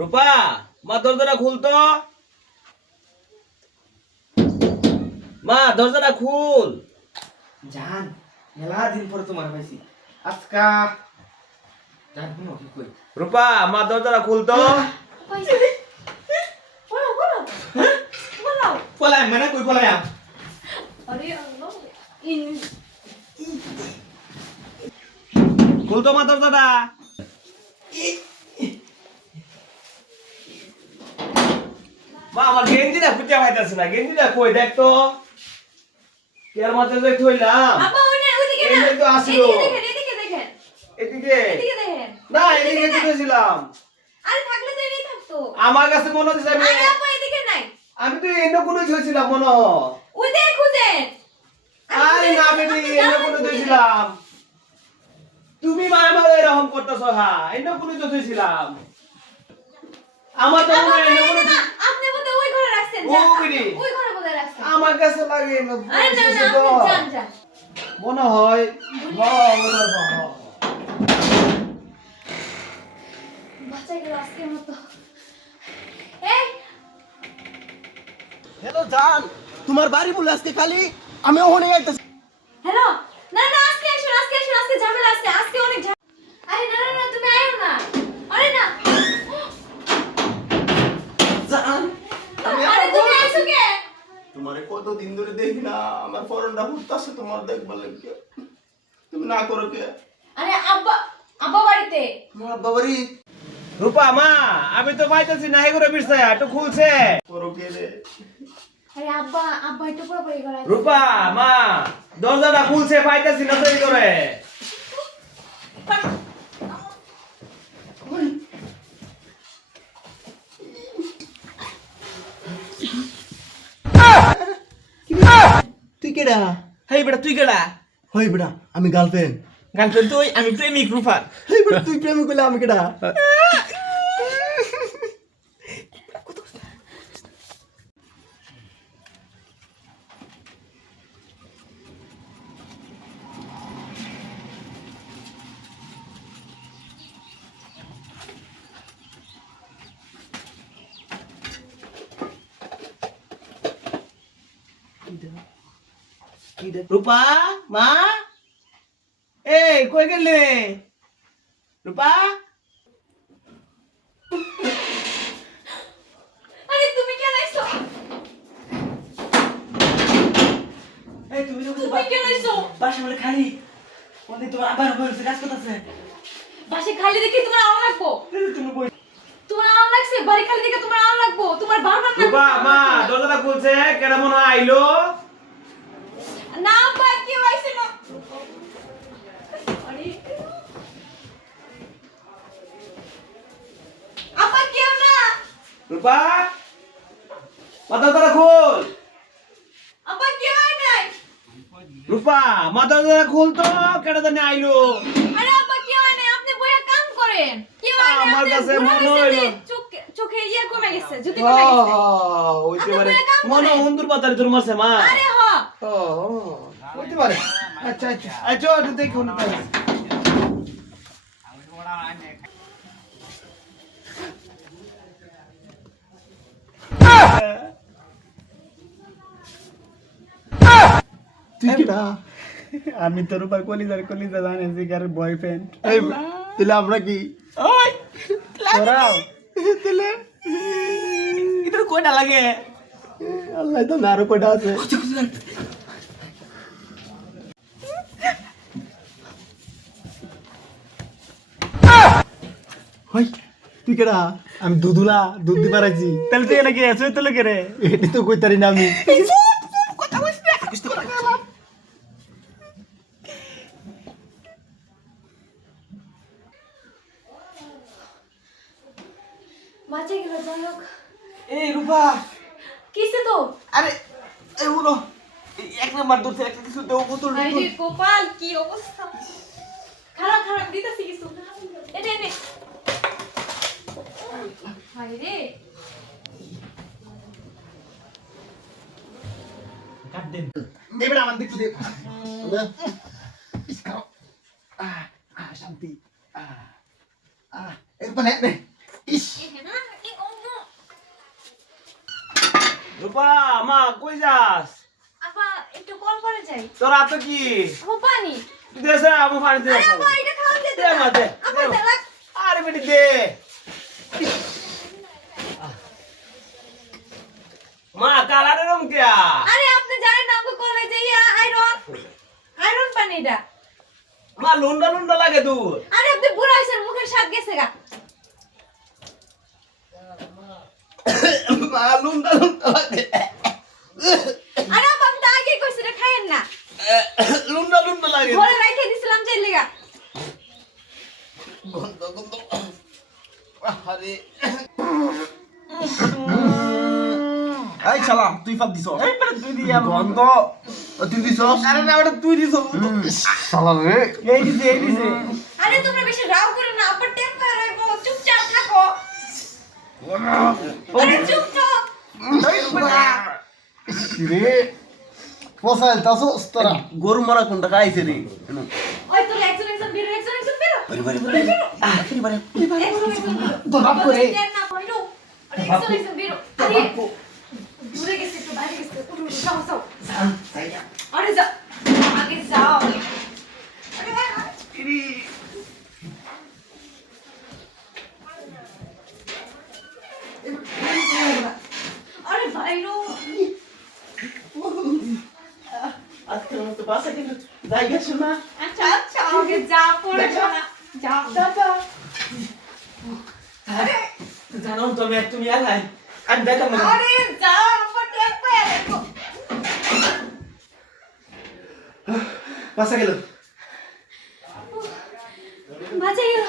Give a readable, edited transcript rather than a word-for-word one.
রূপা, মা দরজাটা খুলতো। মা দরজাটা খুল। জান মেলা দিন পরে তোমার পাইছি আজকা জান শুনো কি কই রূপা, মা দরজাটা খুলতো। পলাই মানে কই পলাই খুলতো মা দরজাটা। মা আমার গেঞ্জিটা খুঁজে পাইতাছি না, গেঞ্জিটা কই দেখ তো। কেয়ার মাঝে যে থইলাম। আপা ওইদিকে না, এই তো আসলো। এদিকে দেখেন। এদিকে এদিকে দেখেন। না, এদিকে তো ছিলাম। আরে থাকলে তো এদিকে থাকতো। আমার কাছে মনে হচ্ছে আমি আরে আপা এদিকে নাই। আমি তো এন্য কোনো ছিলাম মনে হয়। ওইদিকে খুঁজেন। আরে না বেটি, এন্য কোনো ছিলাম। তুমি মা আমার এরকম করতেছ। হ্যাঁ, এন্য কোনো ছিলাম। আমার তো মনে হয় এন্য কোনো আপনি বোধহয় ওই ঘরে রাখছেন। ওই ঘরে বোধহয় রাখছেন। আমার কাছে লাগে না। আরে না না, আপনি যান যান। মনে হয় বাঁচা গেল আজকের মতো। এই হ্যালো জান তোমার বাড়ি বলে আজকে খালি আমি ওখানে যাইতাছি হ্যালো, না না আজকে আসুন, আজকে ঝামেলা আছে, আজকে অনেক আরে না না না, তুমি আয়ো না। আরে না, জান আরে তুমি আইছো কে? তোমারে কত দিন ধরে দেখি না আমার ফরনটা ঘুরতাছে তোমার দেখবার লাগে তুমি না করো কে আরে আব্বা, আব্বা বাড়িতে। তোমার বাবারি রূপা মা, আমি তো পাইতেছি না। হে করে বিরসায়া একটু খুলছে। করো কে রে আরে আব্বা, আব্বা একটু পুরোপুরি করা। রূপা মা, দরজাটা খুলছে, পাইতেছি না তৈরি করে। তুই কেডা হেই বেটা, তুই কেডা? হই বেটা আমি গার্লফ্রেন্ড গার্লফ্রেন্ড তুই, আমি প্রেমিক রূপা। হেই বেটা তুই প্রেম করলে আমি কেডা রূপা মা, এই কই গেলে রূপা? আরে তুমি কেন আইছো? এই তুমি তো তুমি কেন আইছো? বাসা বলে খালি ওদের তো আবার হয়েছে, কাজ করতেছে। বাসে খালি দেখে তোমার আলো লাগবো। তুমি কই? তোমার আলো লাগছে, বাড়ি খালি দেখে তোমার আলো লাগবো। তোমার বারবার রূপা মা, দরজাটা খুলছে, কেডা মনে হয় আইলো। না আব্বা, কেউ আইছে না। আরে আব্বা কেউ না। রূপা মা, দরজাটা খোল। আব্বা কেউ আয় নাই। রূপা মা, দরজাটা খুল তো, কেডা জানি আইলো। আরে আব্বা কেউ আয় নাই, আপনি বইয়া কাম করেন। কেউ আয় নাই, আমার আপনার কাছে ঘোরা মনে হইছে হইলো। যে চোখে ইয়ে কমে গেছে, জ্যোতি কমে গেছে। হইতে আপনি পারে, বলে কাম মনে করেন। হুন্দুর পাতারি তোর মারছে মা। আরে হ, হইতে পারে আচ্ছা আচ্ছা আচ্ছা একটু দেখুন তুই কেডা আমি তোর উপর কলিজা জানি কার বয়ফ্রেন্ড এই তাহলে আমরা কি ওই তোরাও তাহলে এটা কয়টা লাগে? আল্লাহ তো আরো কয়টা আছে হই তুই কেডা আমি দুধুলা দুধ দি পারাইছি তাহলে তুই নাকি এসে তো লাগে রে এটি তো কইতারি না আমি বাঁচে গেল। যাই হোক, এই রূপা, কিসে তো? আরে এগুলো এক নাম্বার ধরছে, একটা কিছু দেও বোতল। আরে গোপাল, কি অবস্থা? খারাপ খারাপ দিতেছি কিছু। এনে এনে। হায় রে, কাট দেন। এবার আমার দিকে দে শান্তি এরপর ইস কই যাস আপা একটু কল করে যাই তোর হাতে কি ও পানি দেছে আবু পানি দে আরে আপা এটা খাওয়া দে দে মা দে আপা দাঁড়া আরে বেটি দে মা কালারে রং কিয়া আরে আপনি জানেন না আমাকে কলেজে আয়রন পানি এটা মা লুন্ডা লুন্ডা লাগে দুধ আরে আপনি বুড়া হইছেন মুখের স্বাদ গেছে গা মা লুন্ডা লুন্ডা লাগে আরে আপা আপনি আগে কইছেন এটা খাইেন না লুন্ডা লুন্ডা লাগে ঘরে রাইখে দিছিলাম যে লেগা গন্ধ গন্ধ আরে এই সালাম তুই ফাপ দিছ এই বেটা তুই দিয়া গন্ধ তুই দিছস আরে না ওটা তুই দিছ শালা রে এই দিছে আরে তোমরা বেশি রাও করে না আপা টেম্পা রাখো চুপচাপ থাকো আরে চুপ থাক রে পোসাইল তাসো তোরা গরু মারা কোনটা খাইছে রে ওই তো একজন বেরো তো রাত করে না কইলো আরে একজন বেরো আরে দূরে গেছে একটু বাইরে গেছে উঠো যাও আরে যাও আগে যাও আরে আরে বাইরো আজকে তো বাসা কিন্তু জায়গা শোনা আচ্ছা আচ্ছা আগে যা পড়ে না যাও দাদা জানো তুমি আলাই আমি দেখা মানে আরে যাও আপা টেম্পা রাখো বাসা গেল বাজে গেল